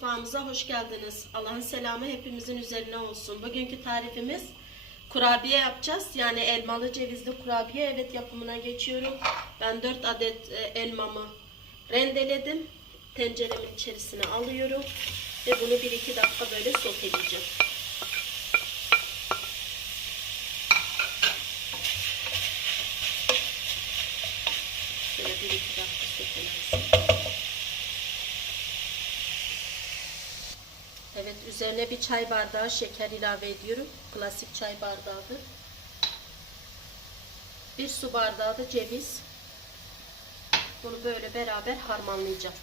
Mutfağımıza hoş geldiniz. Allah'ın selamı hepimizin üzerine olsun. Bugünkü tarifimiz kurabiye yapacağız. Yani elmalı cevizli kurabiye. Evet yapımına geçiyorum. Ben 4 adet e, elmamı rendeledim. Tenceremin içerisine alıyorum. Ve bunu 1-2 dakika böyle soteleyeceğim. Şöyle 1-2 dakika sotelensin. Evet üzerine bir çay bardağı şeker ilave ediyorum. Klasik çay bardağıdır. Bir su bardağı da ceviz. Bunu böyle beraber harmanlayacağım.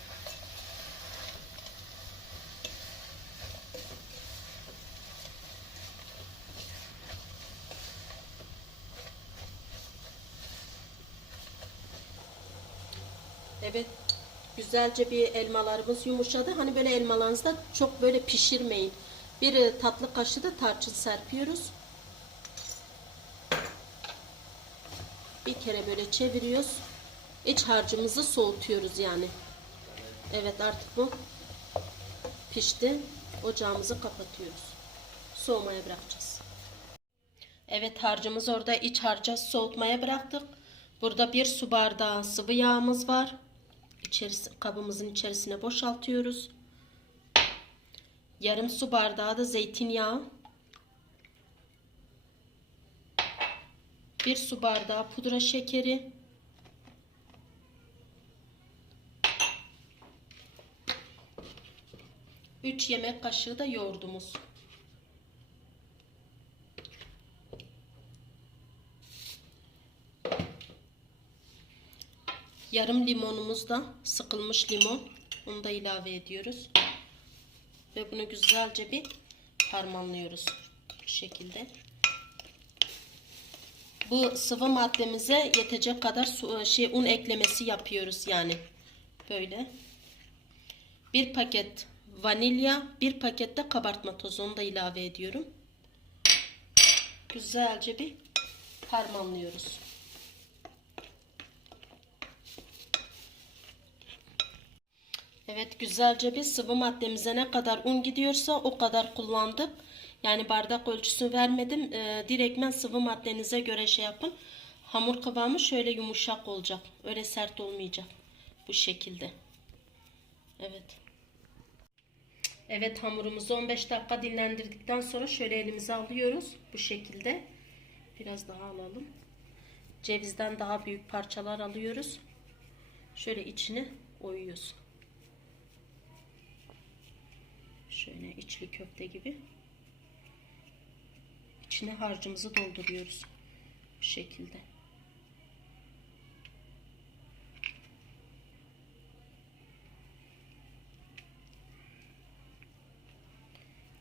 Evet güzelce bir elmalarımız yumuşadı. Hani böyle elmalarınızı da çok böyle pişirmeyin. Bir e, tatlı kaşığı da tarçın serpiyoruz. Bir kere böyle çeviriyoruz. İç harcımızı soğutuyoruz yani. Evet artık bu pişti. Ocağımızı kapatıyoruz. Soğumaya bırakacağız. Evet harcımız orada iç harca soğutmaya bıraktık. Burada bir su bardağı sıvı yağımız var. İçerisi, kabımızın içerisine boşaltıyoruz. Yarım su bardağı da zeytinyağı. Bir su bardağı pudra şekeri. Üç yemek kaşığı da yoğurdumuz. Yarım limonumuz da sıkılmış limon. Onu da ilave ediyoruz. Ve bunu güzelce bir harmanlıyoruz. Bu şekilde. Bu sıvı maddemize yetecek kadar su, şey un eklemesi yapıyoruz yani. Böyle. Bir paket vanilya, bir paket de kabartma tozu onu da ilave ediyorum. Güzelce bir harmanlıyoruz. Evet güzelce bir sıvı maddemize ne kadar un gidiyorsa o kadar kullandık. Yani bardak ölçüsü vermedim. Ee, direktmen sıvı maddenize göre şey yapın. Hamur kıvamı şöyle yumuşak olacak. Öyle sert olmayacak. Bu şekilde. Evet. Evet hamurumuzu 15 dakika dinlendirdikten sonra şöyle elimize alıyoruz. Bu şekilde. Biraz daha alalım. Cevizden daha büyük parçalar alıyoruz. Şöyle içine oyuyoruz. Şöyle içli köfte gibi. İçine harcımızı dolduruyoruz. Bu şekilde.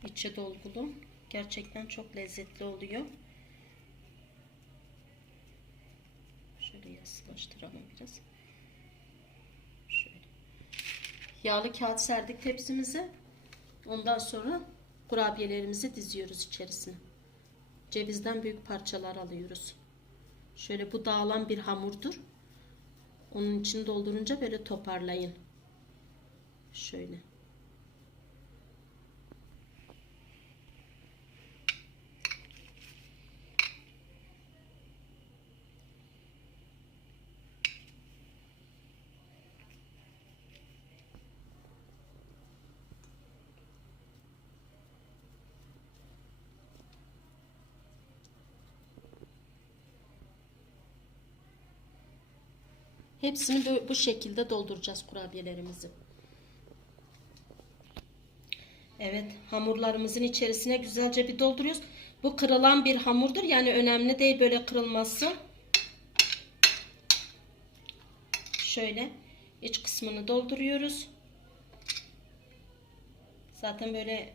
İçi dolgulu. Gerçekten çok lezzetli oluyor. Şöyle yassılaştıralım biraz. Yağlı kağıt serdik tepsimize. Ondan sonra kurabiyelerimizi diziyoruz içerisine. Cevizden büyük parçalar alıyoruz. Şöyle bu dağılan bir hamurdur. Onun için doldurunca böyle toparlayın. Şöyle. Hepsini bu şekilde dolduracağız kurabiyelerimizi. Evet hamurlarımızın içerisine güzelce bir dolduruyoruz. Bu kırılan bir hamurdur. Yani önemli değil böyle kırılması. Şöyle iç kısmını dolduruyoruz. Zaten böyle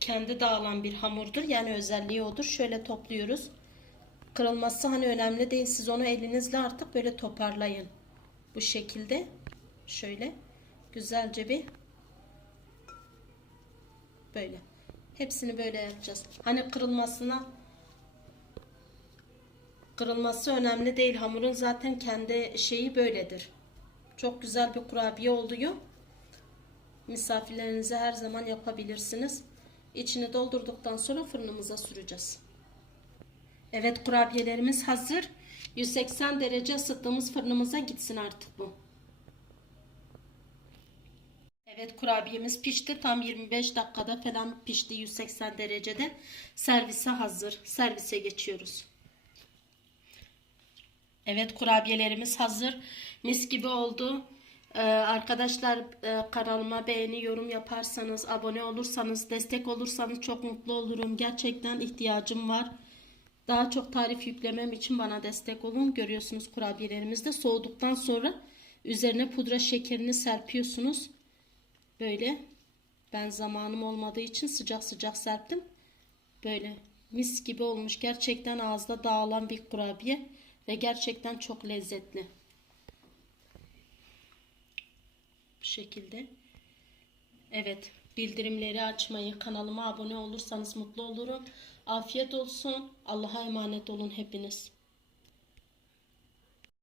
kendi dağılan bir hamurdur. Yani özelliği odur. Şöyle topluyoruz. Kırılması hani önemli değil. Siz onu elinizle artık böyle toparlayın. Bu şekilde şöyle güzelce bir böyle hepsini böyle yapacağız. Hani kırılmasına kırılması önemli değil. Hamurun zaten kendi şeyi böyledir. Çok güzel bir kurabiye oluyor. Misafirlerinize her zaman yapabilirsiniz. İçini doldurduktan sonra fırınımıza süreceğiz. Evet kurabiyelerimiz hazır. 180 derece ısıttığımız fırınımıza gitsin artık bu. Evet kurabiyemiz pişti. Tam 25 dakikada falan pişti 180 derecede. Servise hazır. Servise geçiyoruz. Evet kurabiyelerimiz hazır. Mis gibi oldu. Ee, arkadaşlar e, kanalıma beğeni yorum yaparsanız, abone olursanız, destek olursanız çok mutlu olurum. Gerçekten ihtiyacım var. Daha çok tarif yüklemem için bana destek olun. Görüyorsunuz kurabiyelerimiz de soğuduktan sonra üzerine pudra şekerini serpiyorsunuz. Böyle. Ben zamanım olmadığı için sıcak sıcak serptim. Böyle mis gibi olmuş. Gerçekten ağızda dağılan bir kurabiye ve gerçekten çok lezzetli. Bu şekilde. Evet, bildirimleri açmayı, kanalıma abone olursanız mutlu olurum. Afiyet olsun. Allah'a emanet olun hepiniz.